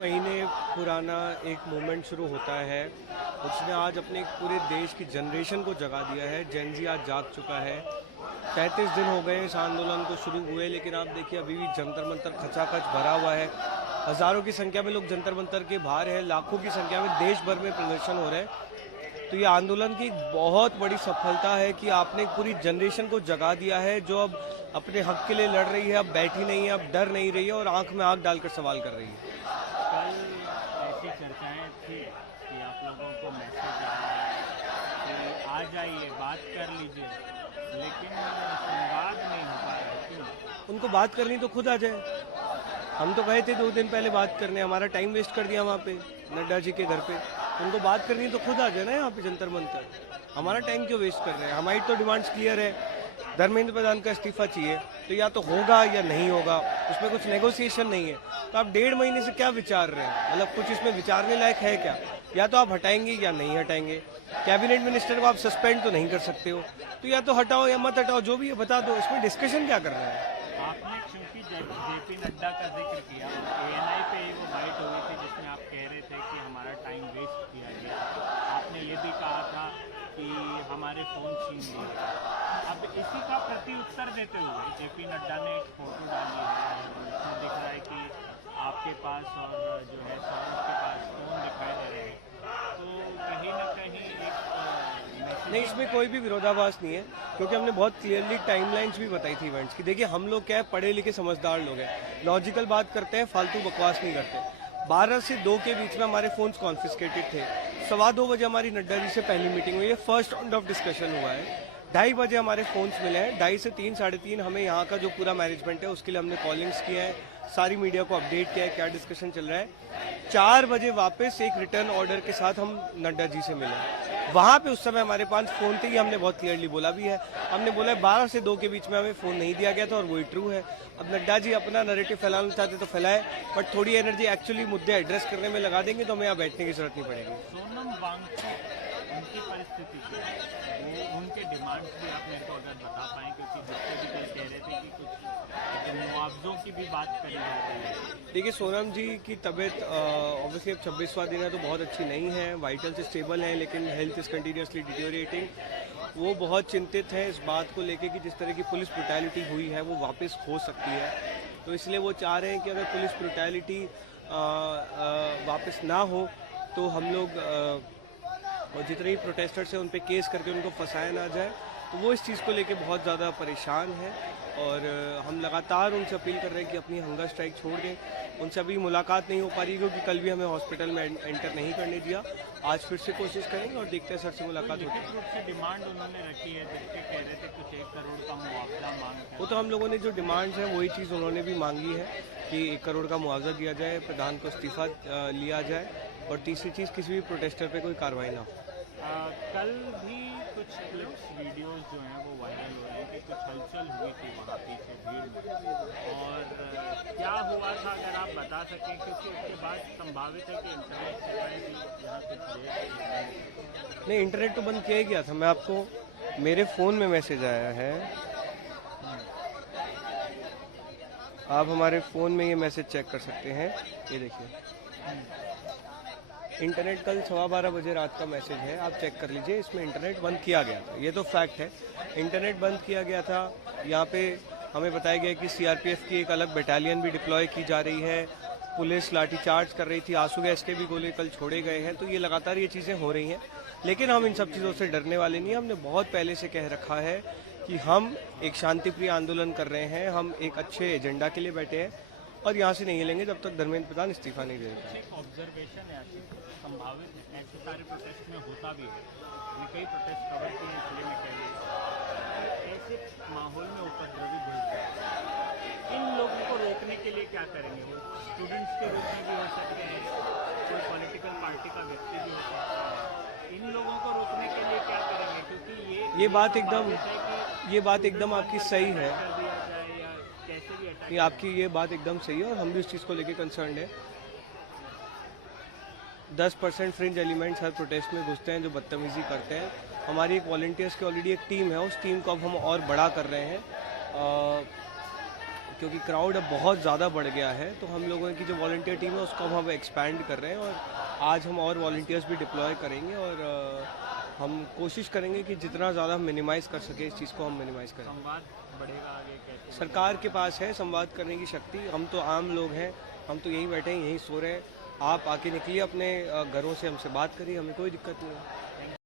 महीने पुराना एक मूवमेंट शुरू होता है। उसने आज अपने पूरे देश की जनरेशन को जगा दिया है। जेन ज़ी आज जाग चुका है। 33 दिन हो गए इस आंदोलन को शुरू हुए, लेकिन आप देखिए अभी भी जंतर मंतर खचाखच भरा हुआ है। हज़ारों की संख्या में लोग जंतर मंतर के बाहर है, लाखों की संख्या में देश भर में प्रदर्शन हो रहे हैं। तो ये आंदोलन की एक बहुत बड़ी सफलता है कि आपने पूरी जनरेशन को जगा दिया है, जो अब अपने हक के लिए लड़ रही है, अब बैठी नहीं है, अब डर नहीं रही है और आंख में आंख डालकर सवाल कर रही है। कल ऐसी चर्चाएं थी कि आप लोगों को मैसेज आया कि आ जाइए बात कर लीजिए, लेकिन संवाद नहीं हो पा रहा। क्यों? उनको बात करनी तो खुद आ जाए। हम तो गए थे 2 दिन पहले बात करने, हमारा टाइम वेस्ट कर दिया वहाँ पे नड्डा जी के घर पे। उनको बात करनी तो खुद आ जाए ना यहाँ पे जंतर मंतर। हमारा टाइम क्यों वेस्ट कर रहे हैं? हमारी तो डिमांड्स क्लियर है। धर्मेंद्र प्रधान का इस्तीफा चाहिए, तो या तो होगा या नहीं होगा, उसमें कुछ नेगोशिएशन नहीं है। तो आप 1.5 महीने से क्या विचार रहे हैं? मतलब कुछ इसमें विचारने लायक है क्या? या तो आप हटाएंगे या नहीं हटाएंगे। कैबिनेट मिनिस्टर को आप सस्पेंड तो नहीं कर सकते हो, तो या तो हटाओ या मत हटाओ, जो भी है बता दो। इसमें डिस्कशन क्या कर रहे हैं? आपने चूंकि जेपी नड्डा का जिक्र किया, एएनआई पे वो बाइट हुई थी जिसमें आप कह रहे थे कि हमारा टाइम वेस्ट किया गया। आपने ये भी कहा था कि हमारे फ़ोन छीन लिए। अब इसी का प्रति उत्तर देते हुए जेपी नड्डा ने एक फ़ोटो डाली है और उसमें दिख रहा है कि आपके पास और जो है सौरभ के पास फ़ोन दिखाई दे रहे हैं। तो कहीं ना कहीं एक नहीं, इसमें कोई भी विरोधाभास नहीं है, क्योंकि हमने बहुत क्लियरली टाइमलाइंस भी बताई थी इवेंट्स की। देखिए हम लोग क्या है, पढ़े लिखे समझदार लोग हैं, लॉजिकल बात करते हैं, फालतू बकवास नहीं करते। 12 से 2 के बीच में हमारे फोन्स कॉन्फिस्केटेड थे। 2:15 बजे हमारी नड्डा जी से पहली मीटिंग हुई है, फर्स्ट राउंड ऑफ डिस्कशन हुआ है। 2:30 बजे हमारे फोन्स मिले हैं। 2:30 से 3, 3:30 हमें यहाँ का जो पूरा मैनेजमेंट है उसके लिए हमने कॉलिंग्स किया है, सारी मीडिया को अपडेट किया है क्या डिस्कशन चल रहा है। 4 बजे वापस एक रिटर्न ऑर्डर के साथ हम नड्डा जी से मिले। वहाँ पे उस समय हमारे पास फोन थे, ये हमने बहुत क्लियरली बोला भी है। हमने बोला है 12 से 2 के बीच में हमें फोन नहीं दिया गया था और वही ट्रू है। अब नड्डा जी अपना नैरेटिव फैलाना चाहते तो फैलाए, बट थोड़ी एनर्जी एक्चुअली मुद्दे एड्रेस करने में लगा देंगे तो हमें यहाँ बैठने की जरूरत नहीं पड़ेगी। सोनम वांगचुक उनकी परिस्थिति क्या है? वो उनके डिमांड्स भी आप मेरे को अगर बता पाएँ, क्योंकि जिससे भी कल कह रहे थे कि कुछ मुआवजों की भी बात करी जा रही है। देखिए सोनम जी की तबीयत ऑब्वियसली अब 26वां दिन है तो बहुत अच्छी नहीं है। वाइटल से स्टेबल है, लेकिन हेल्थ इज़ कंटिन्यूसली डिटोरिएटिंग। वो बहुत चिंतित है इस बात को लेके कि जिस तरह की पुलिस ब्रुटैलिटी हुई है वो वापस हो सकती है। तो इसलिए वो चाह रहे हैं कि अगर पुलिस ब्रुटैलिटी वापस ना हो तो हम लोग और जितने भी प्रोटेस्टर्स हैं उन पे केस करके उनको फंसाया ना जाए। तो वो इस चीज़ को लेके बहुत ज़्यादा परेशान है और हम लगातार उनसे अपील कर रहे हैं कि अपनी हंगर स्ट्राइक छोड़ दें। उनसे अभी मुलाकात नहीं हो पा रही क्योंकि कल भी हमें हॉस्पिटल में एंटर नहीं करने दिया। आज फिर से कोशिश करेंगे और देखते हैं सर से मुलाकात होती है। रूप से डिमांड उन्होंने रखी है, जिसके कह रहे थे कुछ 1 करोड़ का मुआवजा मांग। वो तो हम लोगों ने जो डिमांड्स हैं वही चीज़ उन्होंने भी मांगी है कि 1 करोड़ का मुआवजा दिया जाए, प्रधान को इस्तीफा लिया जाए और तीसरी चीज़ किसी भी प्रोटेस्टर पर कोई कार्रवाई ना हो। कल भी कुछ क्लिप्स वीडियोस जो हैं वो वायरल हो रहे हैं कि कुछ हलचल हुई थी वहाँ पीछे भीड़ में, और क्या हुआ था अगर आप बता सकें, क्योंकि उसके बाद संभावित है कि इंटरनेट सेवाएं भी यहाँ कुछ देर नहीं, इंटरनेट तो बंद किया ही गया था। मैं आपको मेरे फ़ोन में मैसेज आया है, आप हमारे फ़ोन में ये मैसेज चेक कर सकते हैं। ये देखिए, इंटरनेट कल 12:15 बजे रात का मैसेज है, आप चेक कर लीजिए। इसमें इंटरनेट बंद किया गया था, ये तो फैक्ट है। इंटरनेट बंद किया गया था। यहाँ पे हमें बताया गया कि सीआरपीएफ की एक अलग बटालियन भी डिप्लॉय की जा रही है। पुलिस लाठीचार्ज कर रही थी, आंसू गैस के भी गोले कल छोड़े गए हैं। तो ये लगातार ये चीज़ें हो रही हैं, लेकिन हम इन सब चीज़ों से डरने वाले नहीं हैं। हमने बहुत पहले से कह रखा है कि हम एक शांतिप्रिय आंदोलन कर रहे हैं, हम एक अच्छे एजेंडा के लिए बैठे हैं और यहाँ से नहीं हिलेंगे जब तक धर्मेंद्र प्रधान इस्तीफा नहीं देगा। एक ऑब्जर्वेशन है, संभावित ऐसे सारे प्रोटेस्ट में होता भी है। मैंने कई प्रोटेस्ट कवर किए, इसलिए मैं कह रही हूँ ऐसे माहौल में उपद्रवी बढ़ गए। इन लोगों को रोकने के लिए क्या करेंगे? वो स्टूडेंट्स के रूप में भी हो सकते हैं, कोई पॉलिटिकल पार्टी का व्यक्ति भी हो सकता है। इन लोगों को रोकने के लिए क्या करेंगे? क्योंकि ये बात एकदम आपकी सही है। ये आपकी ये बात एकदम सही है और हम भी इस चीज़ को लेके कंसर्न है। 10% फ्रिंज एलिमेंट्स हर प्रोटेस्ट में घुसते हैं जो बदतमीजी करते हैं। हमारी एक वॉलंटियर्स की ऑलरेडी एक टीम है, उस टीम को अब हम और बड़ा कर रहे हैं। क्योंकि क्राउड अब बहुत ज़्यादा बढ़ गया है, तो हम लोगों की जो वॉलंटियर टीम है उसको हम एक्सपैंड कर रहे हैं और आज हम और वॉलंटियर्स भी डिप्लॉय करेंगे और हम कोशिश करेंगे कि जितना ज़्यादा हम मिनिमाइज़ कर सके इस चीज़ को हम मिनिमाइज़ करें। संवाद बढ़ेगा आगे कैसे? सरकार के पास है संवाद करने की शक्ति, हम तो आम लोग हैं, हम तो यहीं बैठे हैं, यहीं सो रहे हैं। आप आके निकलिए अपने घरों से, हमसे बात करिए, हमें कोई दिक्कत नहीं है।